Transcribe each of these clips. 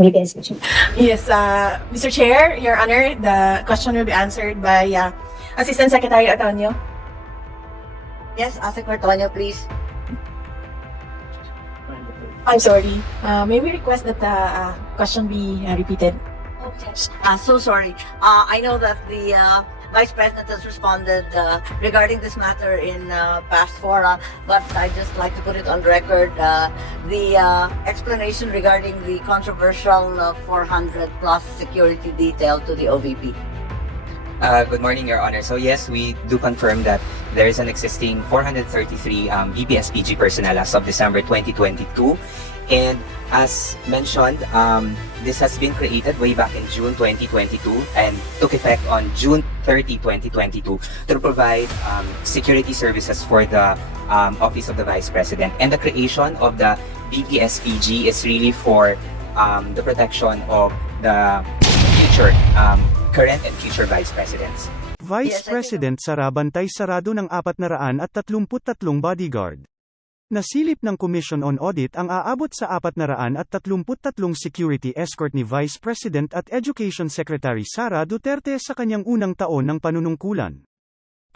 Yes, Mr. Chair, Your Honor, the question will be answered by Assistant Secretary Antonio. Yes, Secretary Antonio, please. I'm sorry. May we request that the question be repeated? So sorry. I know that the Vice President has responded regarding this matter in past fora, but I'd just like to put it on record. The explanation regarding the controversial 400 plus security detail to the OVP. Good morning, Your Honor. So yes, we do confirm that there is an existing 433 BPSPG personnel as of December 2022. And as mentioned, this has been created way back in June 2022 and took effect on June 30, 2022 to provide security services for the Office of the Vice President. And the creation of the BPSPG is really for the protection of the future current and future Vice Presidents. Vice President Sara bantay sarado ng 433 bodyguard. Nasilip ng Commission on Audit ang aabot sa 433 security escort ni Vice President at Education Secretary Sara Duterte sa kanyang unang taon ng panunungkulan.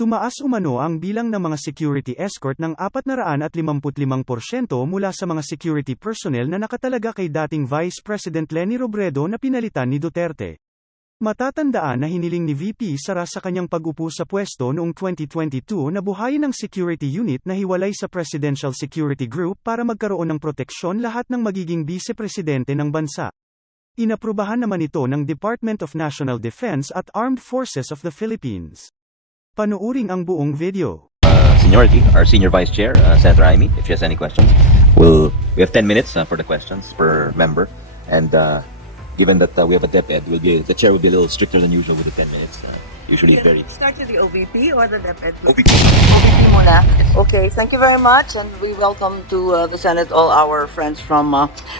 Tumaas umano ang bilang ng mga security escort ng 455% mula sa mga security personnel na nakatalaga kay dating Vice President Leni Robredo na pinalitan ni Duterte. Matatandaan na hiniling ni VP Sara sa kanyang pag-upo sa pwesto noong 2022 na buhayin ng security unit na hiwalay sa Presidential Security Group para magkaroon ng proteksyon lahat ng magiging vice-presidente ng bansa. Inaprubahan naman ito ng Department of National Defense at Armed Forces of the Philippines. Panuuring ang buong video. Seniority, our Senior Vice Chair, Senator Aimee, if she has any questions. We have 10 minutes for the questions per member, and given that we have a DepEd, the chair will be a little stricter than usual with the 10 minutes. Usually very... Start with the OVP or the DepEd? OVP. OVP muna. Okay, thank you very much, and we welcome to the Senate all our friends from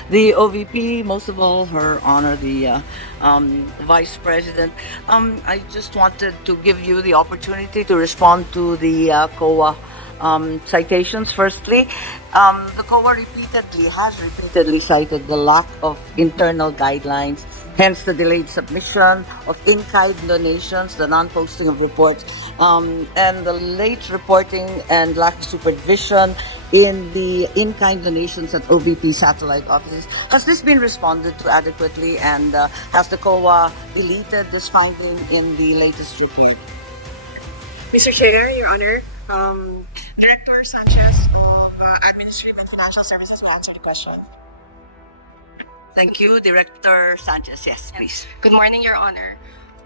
the OVP, most of all, Her Honor, the Vice President. I just wanted to give you the opportunity to respond to the COA citations. Firstly, the COA has repeatedly cited the lack of internal guidelines, hence the delayed submission of in-kind donations, the non-posting of reports, and the late reporting and lack of supervision in the in-kind donations at OVP satellite offices. Has this been responded to adequately, and has the COA deleted this finding in the latest report? Mr. Chair, Your Honor, Director Sanchez of Administrative and Financial Services will answer the question. Thank you, Director Sanchez. Yes, please. Good morning, Your Honor.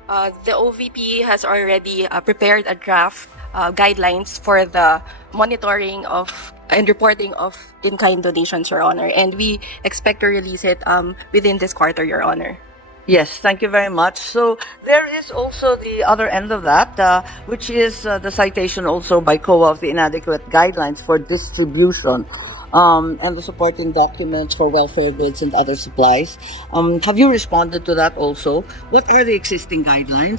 The OVP has already prepared a draft guidelines for the monitoring of and reporting of in-kind donations, Your Honor, and we expect to release it within this quarter, Your Honor. Yes, thank you very much. So there is also the other end of that, which is the citation also by COA of the inadequate guidelines for distribution and the supporting documents for welfare goods and other supplies. Have you responded to that also? What are the existing guidelines?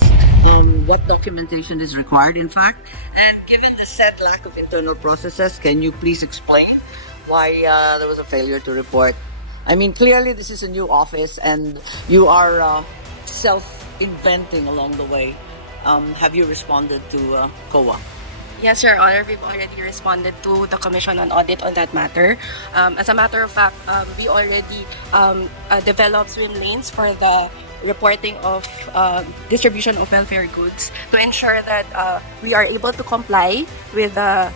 What documentation is required, in fact? And given the said lack of internal processes, can you please explain why there was a failure to report? I mean, clearly this is a new office and you are self-inventing along the way. Have you responded to COA? Yes, Your Honor, we've already responded to the Commission on Audit on that matter. As a matter of fact, we already developed swim lanes for the reporting of distribution of welfare goods to ensure that we are able to comply with the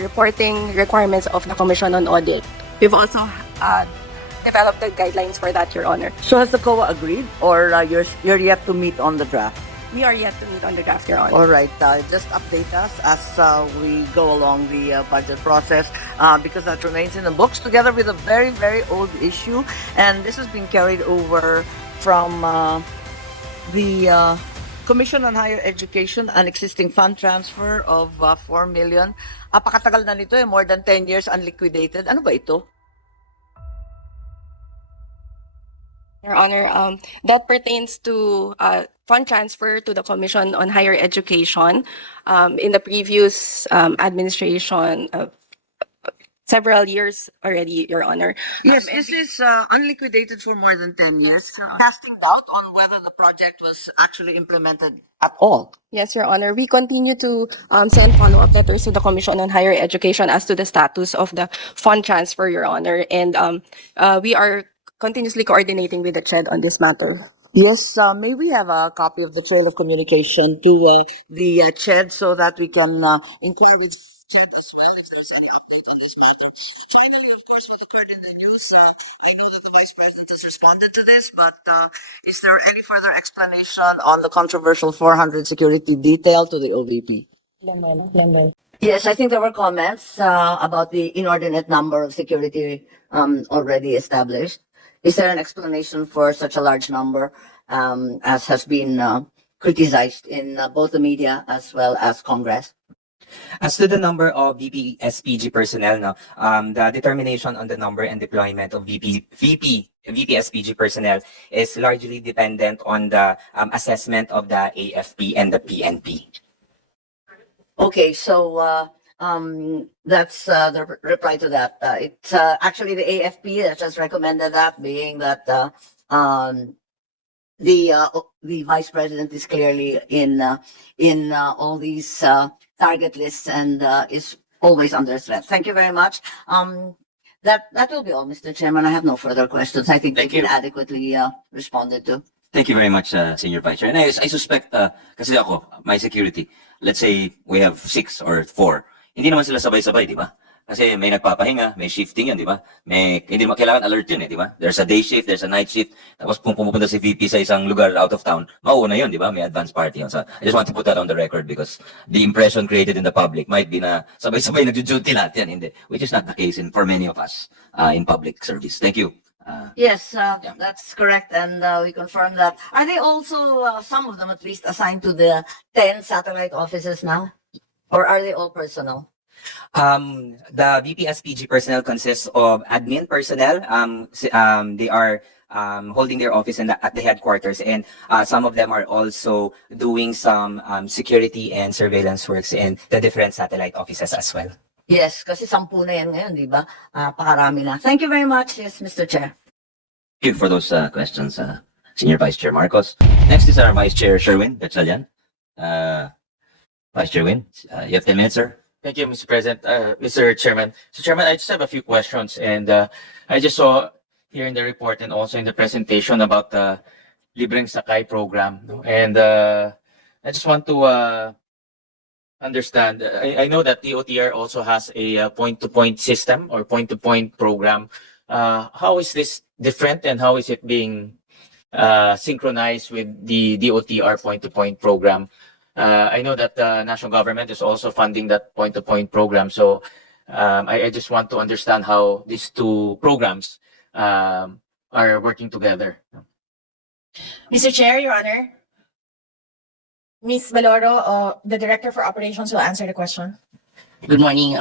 reporting requirements of the Commission on Audit. We've also developed the guidelines for that, Your Honor. So has the COA agreed, or you're yet to meet on the draft? We are yet to meet on the draft, Your Honor. All right, just update us as we go along the budget process, because that remains in the books together with a very, very old issue, and this has been carried over from the Commission on Higher Education, an existing fund transfer of 4 million. Apakatagal na nito, more than 10 years unliquidated. Ano ba ito? Your Honor, that pertains to fund transfer to the Commission on Higher Education in the previous administration. several years already, Your Honor. Yes, this is unliquidated for more than 10 years, casting doubt on whether the project was actually implemented at all. Yes, Your Honor. We continue to send follow-up letters to the Commission on Higher Education as to the status of the fund transfer, Your Honor. And we are continuously coordinating with the CHED on this matter. Yes, may we have a copy of the trail of communication to the CHED so that we can inquire with CHED as well if there's any update on this matter. Finally, of course, what occurred in the news, I know that the Vice President has responded to this, but is there any further explanation on the controversial 400 security detail to the OVP? Yes, I think there were comments about the inordinate number of security already established. Is there an explanation for such a large number, as has been criticized in both the media as well as Congress? As to the number of VPSPG personnel, no, the determination on the number and deployment of VPSPG personnel is largely dependent on the assessment of the AFP and the PNP. Okay, so that's the reply to that. It's actually the AFP that has recommended that, being that the Vice President is clearly in all these target lists and is always under threat. Thank you very much. That will be all, Mr. Chairman. I have no further questions. I think Thank they've been you. adequately responded to. Thank you very much, Senior Vice Chair. And I suspect, kasi ako, my security, let's say we have 6 or 4. Hindi naman sila sabay-sabay, di ba? Kasi may nagpapahinga, may shifting yan, di ba? Hindi naman kailangan alert yun, di ba? There's a day shift, there's a night shift. Tapos kung pumupunta si VP sa isang lugar out of town, mauuna yun, di ba? May advance party yun. So I just want to put that on the record because the impression created in the public might be na sabay-sabay nagjo-duty lahat yan, hindi. Which is not the case for many of us in public service. Thank you. Yes, that's correct, and we confirm that. Are they also, some of them at least, assigned to the 10 satellite offices now? Or are they all personal? The VPSPG personnel consists of admin personnel. They are holding their office at the headquarters, and some of them are also doing some security and surveillance works in the different satellite offices as well. Yes, kasi 10 na yan ngayon, di ba? Pakarami na. Thank you very much, yes, Mr. Chair. Thank you for those questions, Senior Vice Chair Marcos. Next is our Vice Chair Sherwin Gatchalian. Vice Chair Win, you have 10 minutes, sir. Thank you, Mr. President, Mr. Chairman. So, Chairman, I just have a few questions, and I just saw here in the report and also in the presentation about the Libreng Sakay program, no? And I just want to understand. I know that the OTR also has a point-to-point system or point-to-point program. How is this different, and how is it being synchronized with the DOTR point-to-point program? I know that the national government is also funding that point-to-point program. So I just want to understand how these two programs are working together. Mr. Chair, Your Honor, Ms. Valoro, the Director for Operations, will answer the question. Good morning,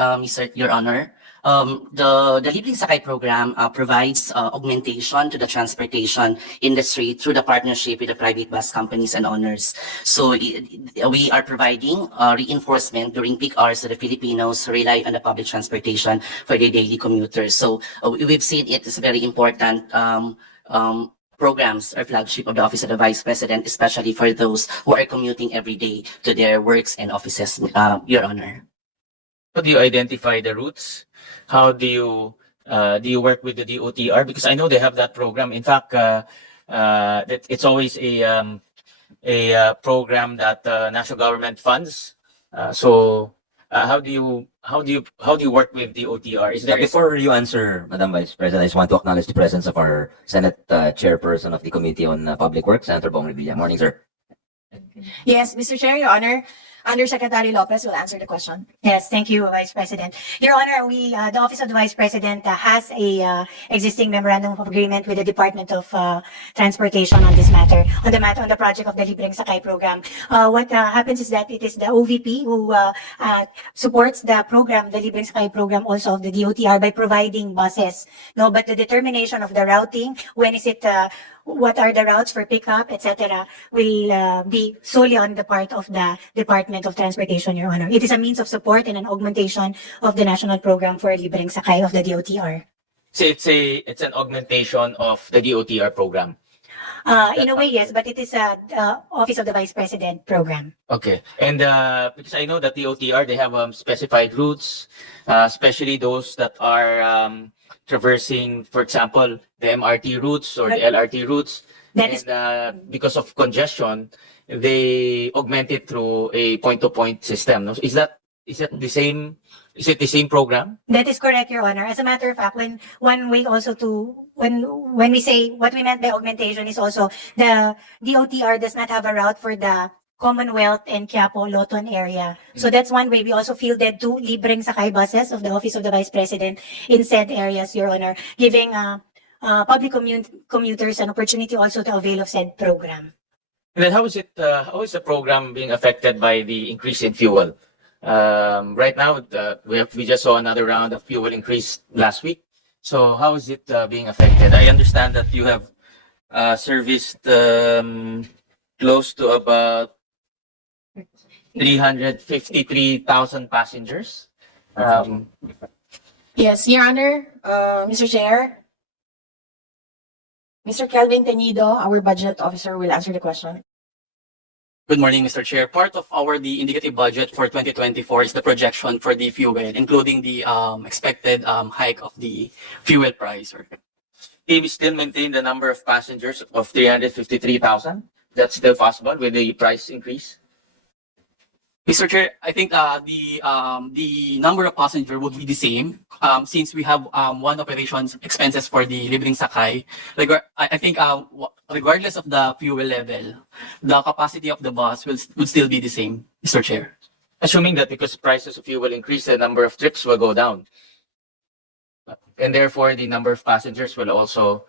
Your Honor. The Libreng Sakay program provides augmentation to the transportation industry through the partnership with the private bus companies and owners. So we are providing reinforcement during peak hours so the Filipinos rely on the public transportation for their daily commuters. So we've seen it is very important programs or flagship of the Office of the Vice President, especially for those who are commuting every day to their works and offices, Your Honor. How do you identify the routes? How do you work with the DOTR? Because I know they have that program. In fact, it's always a program that the national government funds. So how do you work with the OTR? Is there Before you answer, Madam Vice President, I just want to acknowledge the presence of our Senate Chairperson of the Committee on Public Works, Senator Bongbong. Morning, sir. Yes, Mr. Chair, Your Honor, Undersecretary Lopez will answer the question. Yes, thank you, Vice President. Your Honor, the Office of the Vice President has a existing memorandum of agreement with the Department of Transportation on this matter, on the project of the Libreng Sakay program. What happens is that it is the OVP who supports the program, the Libreng Sakay program, also of the DOTR by providing buses. No, but the determination of the routing, when is it what are the routes for pickup, etc., will be solely on the part of the Department of Transportation, Your Honor. It is a means of support and an augmentation of the national program for libreng sakay of the DOTR. So it's an augmentation of the DOTR program. In a way, yes, but it is a Office of the Vice President program. Okay. And because I know that the OTR, they have specified routes, especially those that are traversing, for example, the MRT routes or the LRT routes. And because of congestion, they augment it through a point-to-point system. No? Is that the same? Is it the same program? That is correct, Your Honor. As a matter of fact, when one way also to when we say what we meant by augmentation is also the DOTR does not have a route for the Commonwealth and Quiapo, Loton area. So that's one way. We also fielded 2 libreng sakay buses of the Office of the Vice President in said areas, Your Honor, giving public commuters an opportunity also to avail of said program. And then how is the program being affected by the increase in fuel? Right now, we just saw another round of fuel increase last week. So how is it being affected? I understand that you have serviced close to about 353,000 passengers. Yes, Your Honor, Mr. Chair. Mr. Kelvin Tenido, our budget officer, will answer the question. Good morning, Mr. Chair. Part of the indicative budget for 2024 is the projection for the fuel, including the expected hike of the fuel price. Team still maintain the number of passengers of 353,000. That's still possible with the price increase? Mr. Chair, I think the number of passengers would be the same since we have one operations expenses for the libreng sakay. I think regardless of the fuel level, the capacity of the bus would still be the same, Mr. Chair. Assuming that because prices of fuel increase, the number of trips will go down. And therefore, the number of passengers will also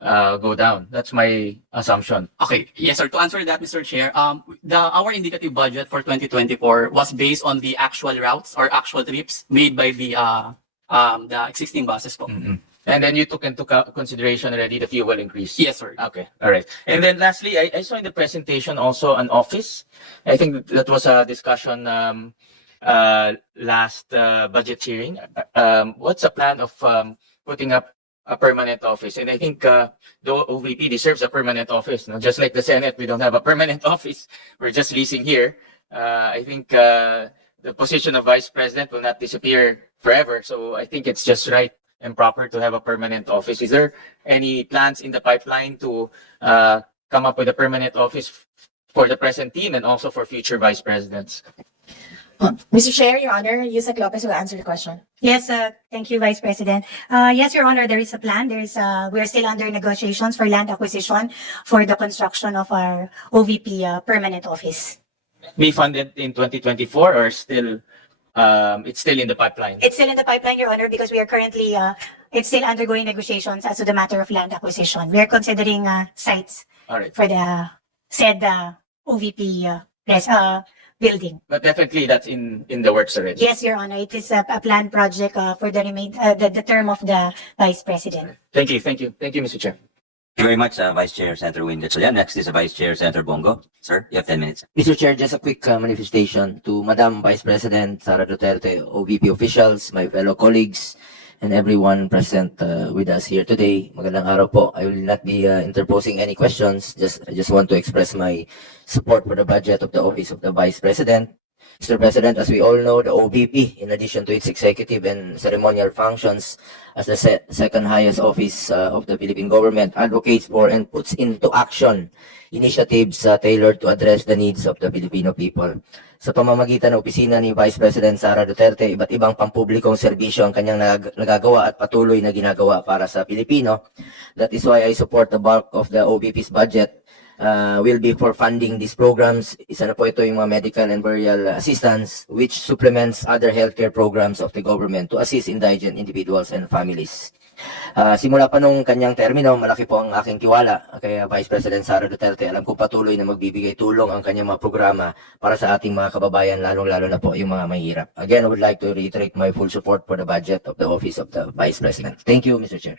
go down. That's my assumption. Okay. Yes, sir. To answer that, Mr. Chair, our indicative budget for 2024 was based on the actual routes or actual trips made by the existing buses. Mm-hmm. And then you took into consideration already the fuel increase? Yes, sir. Okay. All right. And then lastly, I saw in the presentation also an office. I think that was a discussion last budget hearing. What's the plan of putting up a permanent office? And I think the OVP deserves a permanent office. No? Just like the Senate, we don't have a permanent office. We're just leasing here. I think the position of Vice President will not disappear forever. So I think it's just right and proper to have a permanent office. Is there any plans in the pipeline to come up with a permanent office for the present team and also for future Vice Presidents? Mr. Chair, Your Honor, Yusek Lopez will answer the question. Yes, thank you, Vice President. Yes, Your Honor, there is a plan. We are still under negotiations for land acquisition for the construction of our OVP permanent office. Be funded in 2024 or still, it's still in the pipeline? It's still in the pipeline, Your Honor, because we are currently, it's still undergoing negotiations as to the matter of land acquisition. We are considering sites for the said OVP building. But definitely that's in the works already. Yes, Your Honor. It is a planned project for the term of the Vice President. Thank you. Thank you, Mr. Chair. Thank you very much, Vice Chair Senator Win Gatchalian. Next is Vice Chair Senator Bongo. Sir, you have 10 minutes. Mr. Chair, just a quick manifestation to Madam Vice President Sara Duterte, OVP officials, my fellow colleagues, and everyone present with us here today. Magandang araw po. I will not be interposing any questions. I just want to express my support for the budget of the Office of the Vice President. Mr. President, as we all know, the OVP, in addition to its executive and ceremonial functions as the second highest office of the Philippine government, advocates for and puts into action initiatives tailored to address the needs of the Filipino people. Sa pamamagitan ng opisina ni Vice President Sara Duterte, iba't ibang pampublikong serbisyo ang kanyang nagagawa at patuloy na ginagawa para sa Pilipino. That is why I support the bulk of the OVP's budget will be for funding these programs. Isa na po ito yung mga medical and burial assistance which supplements other healthcare programs of the government to assist indigent individuals and families. Simula pa nung kanyang termino, malaki po ang aking tiwala kay Vice President Sara Duterte. Alam ko patuloy na magbibigay tulong ang kanyang mga programa para sa ating mga kababayan, lalong-lalo na po yung mga mahihirap. Again, I would like to reiterate my full support for the budget of the Office of the Vice President. Thank you, Mr. Chair.